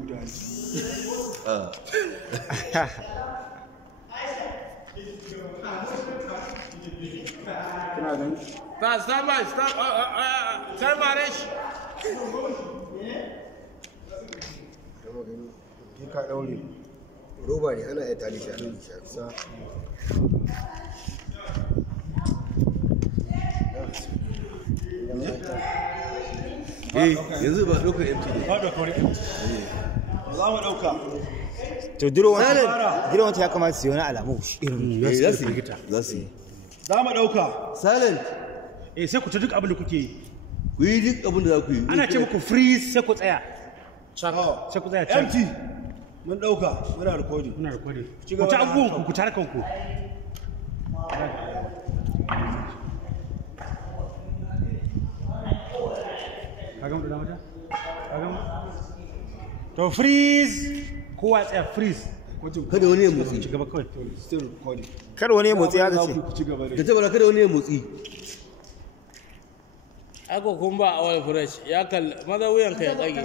huda kina gani Stop by, stop. Sir Marish. ka daure roba ne ana iya talisha yanzu ba ɗaukar MT ne ba da kore za mu ɗauka to diro wanta ya kamata su yi wani alamu irin za su yi za mu ɗauka silent sai ku ta duk abin da kuke yi ku yi duk abin da za ku yi ana ce muku freeze sai ku tsaya sai ku tsaya can empty mun ɗauka muna recording ku ta abubuwan ku tare kanku to freeze kowa tsaya freeze kada wani ya motsi gaba kawai still recording kar wani ya motsi ya ce da tabbata kada wani ya motsi Ako kun ba awal fresh ya kal maza wuyan ka ya tsage.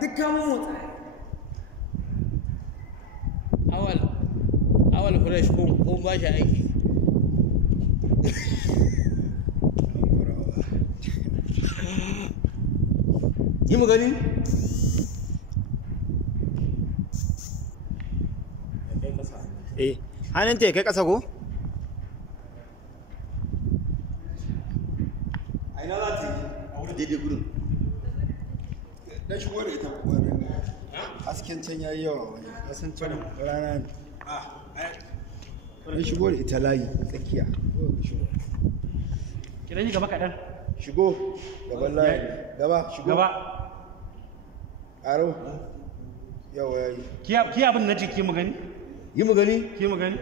Dukkan mu awal fresh kun ba shi aiki. Yi mu gani? Hannun ta kai ƙasa ko? a ina za ta yi Daidai gudun. dan shigo da ita kwanan hasken can yayi yawa wani kasan can rana ne dan shigo da ita layi tsakiya kidan yi gaba kaɗan shigo gaban layi gaba shigo gaba aro yawa yayi ki abin na jiki mu gani Yi mu gani? ki mu gani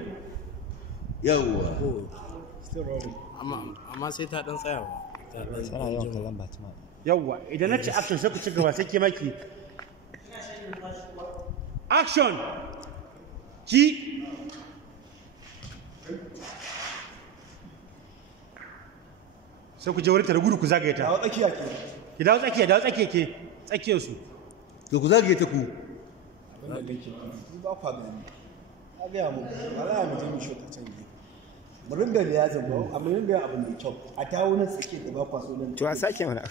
Yawwa. still rolling Amma sai ta dan tsaya ba. Sana yawan kallon ba tuma. yawwa idan na ci action sai ku ci gaba sai ke maki action ki sai ku je wurin ta da gudu ku zagaye ta a tsakiya ke ki dawo tsakiya ke tsakiyar su To ku zagaye ta ku. wannan da ke ba kwa gani a gaya mu wala mu je mu shota can gefe mu ringa da ya zamba amma ringa abu mai kyau a dawo nan suke da ba kwa so nan To a sake mana.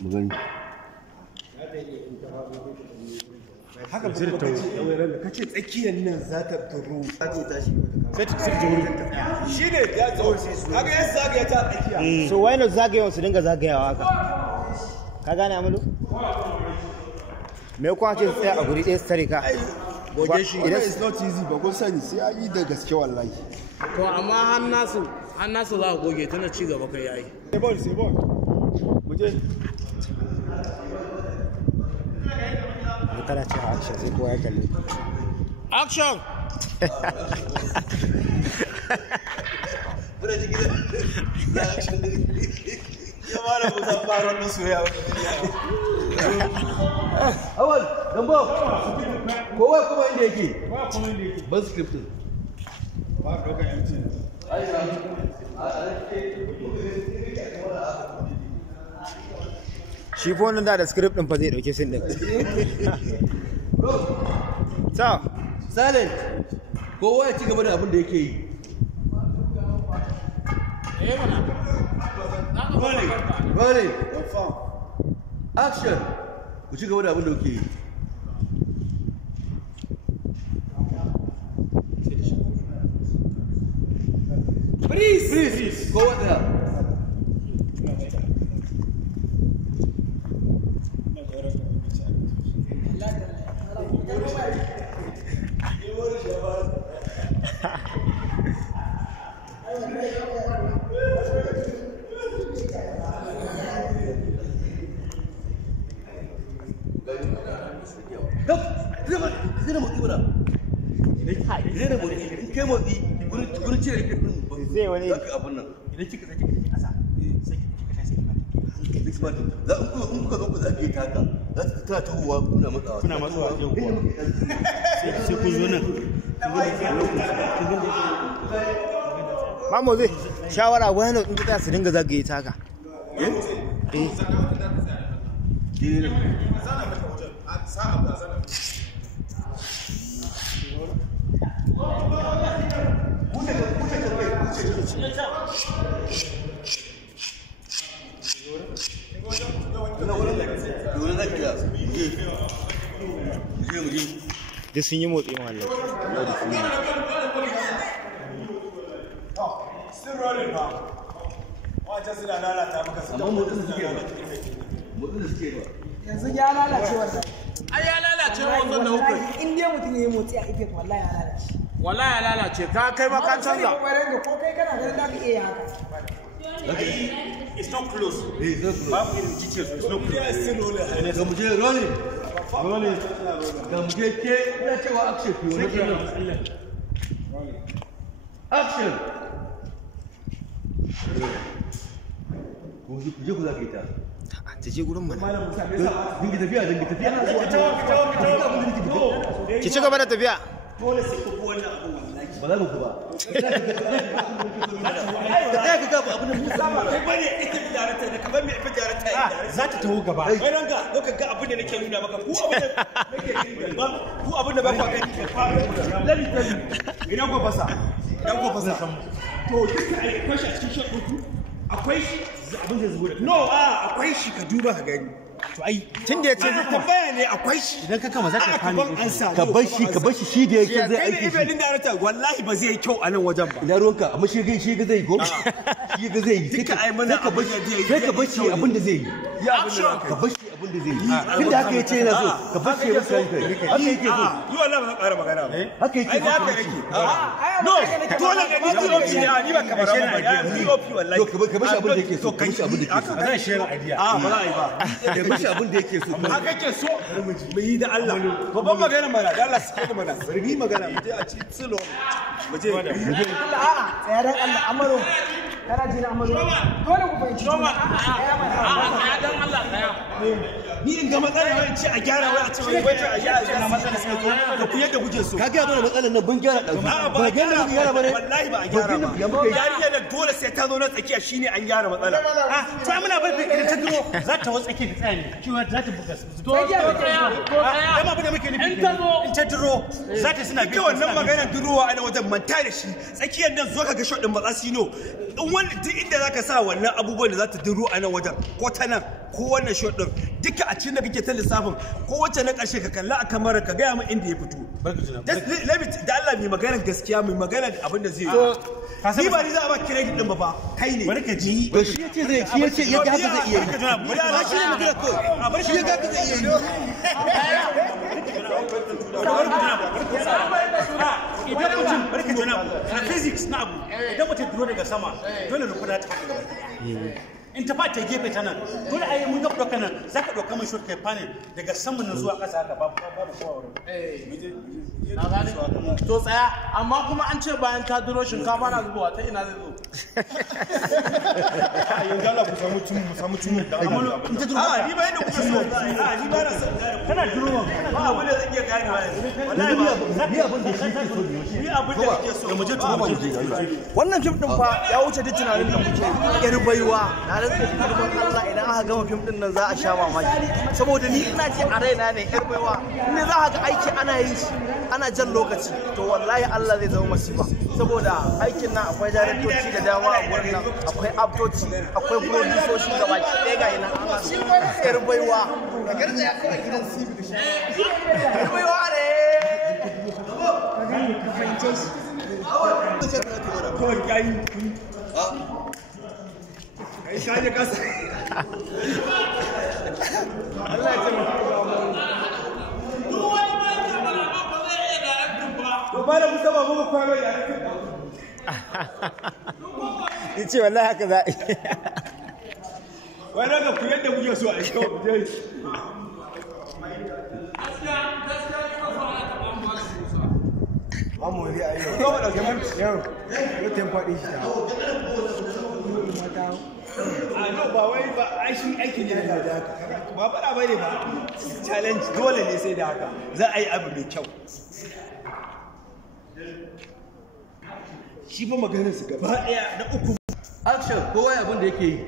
Mu gani. haka ba ka ce yawan ka ce tsakiyar nan za ta turo za ta tashi sai ta wurin shi ne ya tsawo haka yan zagaya ta tsakiya So why not zagayewa su dinga zagayawa haka? Ka gane amalu? Me kuma ce su tsaya a guri ɗaya su tare ka? goge shi idan is not easy ba kun sani sai an yi da gaske wallahi To amma har nasu za ka goge tana ci gaba kai yayi. sai bon mu je Mu kana cewa action sai kowa ya kalle. Action. Bura ji gida. ya mara musan baron na soyayya Awal, Gambo. Kowa kuma inda yake. Ban script din. ba ɗaukar empty Shi fa wannan da script din fa zai dauke sin din. Ta, Silent. Kowa ya ci gaba da abin da yake yi. Rolling. confirm Action. Ku ci gaba da abin da kuke yi. Freeze. Kowa da. Zai motsi mana. Zai motsi. In kai motsi, gurin cire ikin din. Zai wani- Za ka abin nan. idan kika sake kika kasa sai kika tashi kika Duk ba ta. Za in kuka zo ku zaɓe ta haka. Za ta tana tahowa kuna matsawa. kuna matsuwa yau kuwa sai kun zo nan Mamo zai shawara why not in kita su dinga zagaye ta haka. duk sun yi motsi ma wallahi. Still rolling ba. Wajen suna lalata maka su. Amma motsin da suke ba. yanzu ya lalace wannan. ai ya lalace wannan da hukai in dai mutum yayi motsi a ife wallahi ya lalace. wallahi ya lalace ka kai ma ka canza ko kai kana ganin da ka iya haka. It's not close. It's not close. Babu irin details. It's not close. Yes, still rolling. Ga mu je rolling. Rolling. Ga mu je ke ina cewa action ku ne. Action. Ku je ku zaka ita. Ta je gurin mana. Dinga tafiya. Ki ci gaba da tafiya. Dole sai ku wannan abu wallahi. Ba za ku ba. Ka ga abin da Musa ba. Kai bane ita jarata ne kamar me ita jarata ne. za ta taho gaba Kai ranka doka ga abin da nake nuna maka ku abin da nake gani ba ku abin da ba ku gani ke fara. Lali tali. Idan ku fasa. To duka ai kashi a cikin shakku akwai abin da zuwa. No akwai shi ka duba ka gani. to ai Tun da ya ce zai tambaya ne akwai shi. idan ka kama za ka kame Ka bar shi shi da yake zai aiki Kai ne ibadin darata wallahi ba zai yi kyau a nan wajen ba. ina ruwanka amma shi ga zai yi ko shi ga zai yi Duka ai mana sai ka bar shi abin da zai yi ka bar shi abin da zai yi tunda haka yace yana so ka bar shi ya musu kai haka yake so Yi wallahi ba ƙara magana ba. haka yake Ai da haka yake. No, dole ne ni DOP ne ni ba kamar ba. DOP wallahi. to ka bar shi abin da yake so ka bar shi abin da yake so zan share idea Ba za a yi ba. ka bar shi abin da yake so Haka ke so mu yi da Allah. Babban magana mana da Allah su kai mana. Yi magana mu je a ci tsilo. Mu je. Allah a'a tsaya dan Allah amaro. Kana jina amaro. Dole ku fahimci. a dan Allah tsaya Ni in ga matsala wai ce a gyara wai a ce wai a gyara matsala sai zo da ku yadda kuke so. ka ga mana matsalar nan bun gyara da Ba gyara gyara bane wallahi ba a gyara ba. Yariya da dole sai ta zo na tsakiya shine an gyara matsala. to ai muna bar idan ta duro za ta watsa ke tsaya ne kiwa za ta buga su to tsaya dama abin da muke nufi in ta zo in ta duro za ta suna Ita wannan maganar durowa a wajen manta da shi tsakiyar nan zo ka ga shot din matsasino in wani duk inda zaka sa wannan abubuwan da za ta duro a nan wajen ko ta nan ko wannan shot din duka a cikin da kake ta lissafin ko wacce na karshe ka kalla a kamar ka gaya mu inda ya fito da Allah mai maganar gaskiya mai maganar abin da zai yi ni ba ni za a ba credit din ba fa kai ne barka ji ba shi yace zai shi yace yadda haka zai iya yi shi ne magana ko a bar shi ga zai iya idan mutum barka jona a physics na abu idan mutum duro daga sama dole ne kuna ta haka gaba in ta fata gefe ta nan dole a yi mun gaba ɗauka nan za ka ɗauka mai short kai panel daga saman nan zuwa ƙasa haka babu kowa wurin na gane to tsaya amma kuma an ce bayan ta duro shinkafa na zubowa ta ina zai zo yanzu Allah ku samu tumu da amma in ta duro a ni ba yadda kuke so ni ba na son kana duro ba abin da zan iya gane ba wallahi ni abin da shi ke so ni abin da nake so mu je Wannan fim din fa ya wuce duk tunanin da muke yar baiwa na rantsa da girman Allah idan aka gama fim din nan za a sha mamaki saboda ni ina ji a raina ne yar baiwa in za ka ga aiki ana yin shi ana jan lokaci to wallahi Allah zai zama masifa saboda aikin nan akwai daraktoci da dama a gurin nan akwai abtoci akwai produsoci gabaki ɗaya ga ina yar baiwa ka garza ya kawai gidan sibi da shi yar baiwa ne ka gani ka fahimce shi kawai gayi kai shaje kasa Allah ya taimaka to ba da musa ba mu kwaro ya Ni ce wallahi haka za a yi. wai daga ku yadda kuke so a yi kawai Mamu ne a yau. ko ba dauke mun Yau, mutum faɗi shi ta. a no ba wai ba aikin aikin ne da haka ba fara bane ba challenge dole ne sai da haka za a yi abu mai kyau shi ba maganar su gaba daya na uku action kowa abin da yake yi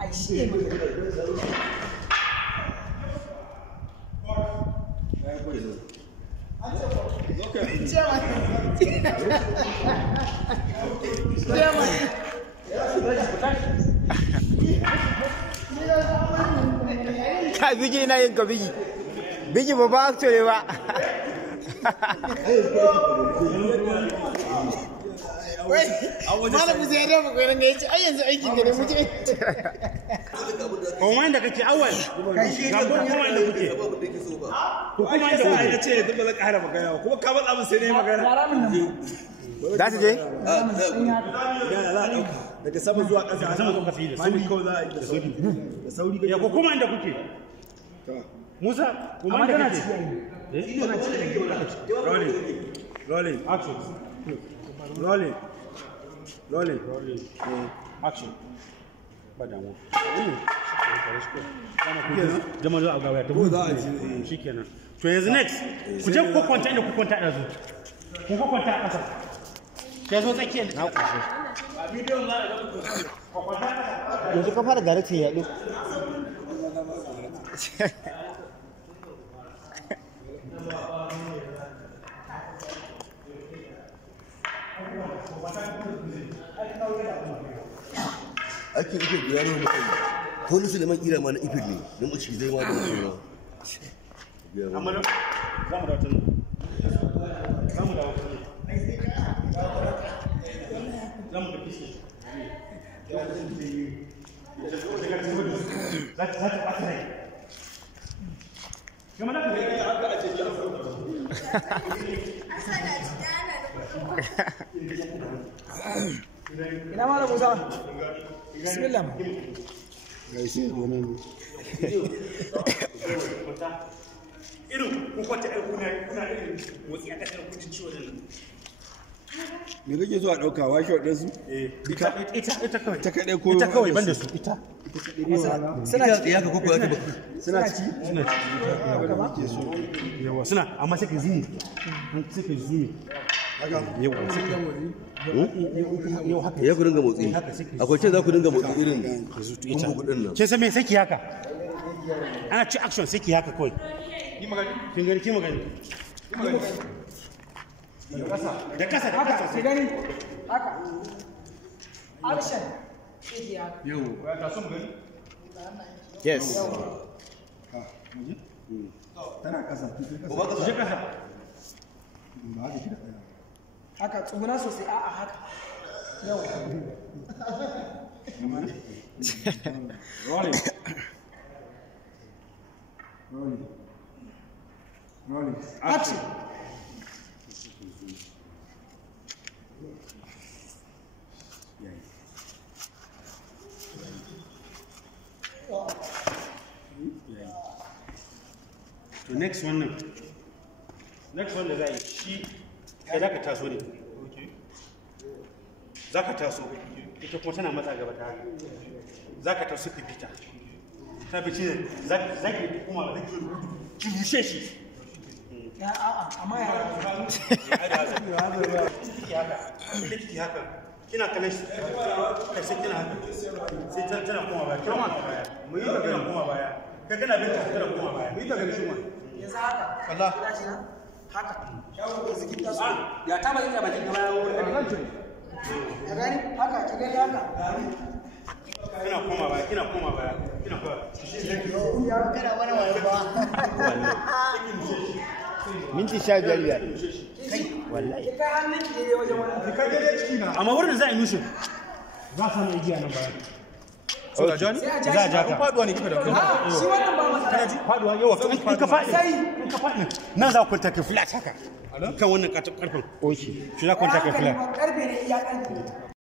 ai shi ne ka bigi ina yin ka bigi bigi ba ba actor ne ba malamu zai da ba koyar ga yace ai yanzu aikin da ne mu je kuma inda kake awal ga kuma inda kuke ko kuma inda kuke ina ce yanzu ba za ka hara magana kuma ka matsa mun sai ne magana za su je daga sama zuwa ƙasa daga sama zuwa ƙasa da sauri kawai za a yi da sauri ya ko kuma inda kuke Musa kuma inda kake rolling action rolling action ba damu jama'a zuwa gaba ta ko za a ji shikenan to yanzu next ku je ku kwanta inda ku kwanta da su ku kwanta a ƙasa ya zo tsakiyar na kushe yanzu ka fara gare ce yaɗo ake ife guda ne mutum ko ni Suleiman kira ma na ife ne don mu ci zai ma da wani amma za mu da wata za mu da wata za mu da fiske za ta ɓata rai kama da ka yi aka ajiye ina malamu Musa bismillah irin kwanta kuna irin motsi a kasar kudin ciwo da nan me kake zuwa ɗauka washe waɗansu ita kawai ta kaɗai ko ita kawai banda su ita suna ciki haka ko ya taba suna ciki yawa suna amma sai ka zini sai ka zini yawa yau haka ya ku dinga motsi akwai ce za ku dinga motsi irin kumbu kudin nan kin san me sai ki haka ana ci action sai ki haka kawai kin gani da kasa ki gani haka action yau yes tana ƙasa ko ba ka sa ba haka shi da ɗaya haka tsuguna sosai a'a haka yau rolling action to next one da za a yi shi kai za ka taso ne za ka taso ita kuma tana matsa gaba ta haka za ka taso ka fita ta fi ne za ki kuma da ke rubutu ki rushe shi ya a'a amma ya haka kina kallon shi kai sai kina haka sai tana koma baya kina koma baya mu yi ta kina koma baya kai kana binta tana koma baya mu yi ta ganin shi ma yanzu haka Allah haka ya taba yin bakin gaba ya gani haka ki gani haka kina koma baya kina koma baya ya kana wani wani ba minti 15 wallahi kai hannun ki ne wajen wani ka gade ciki na amma wurin da za a yi nushin za a samu igiya nan baya so da Johnny sai a za a ja ka faduwa ne kika da a shi wannan ba masa faduwa yawa in ka faɗi nan za ku kwanta ka flat haka kan wannan karfin okay shi za ku kwanta ka flat karfe ne iya karfe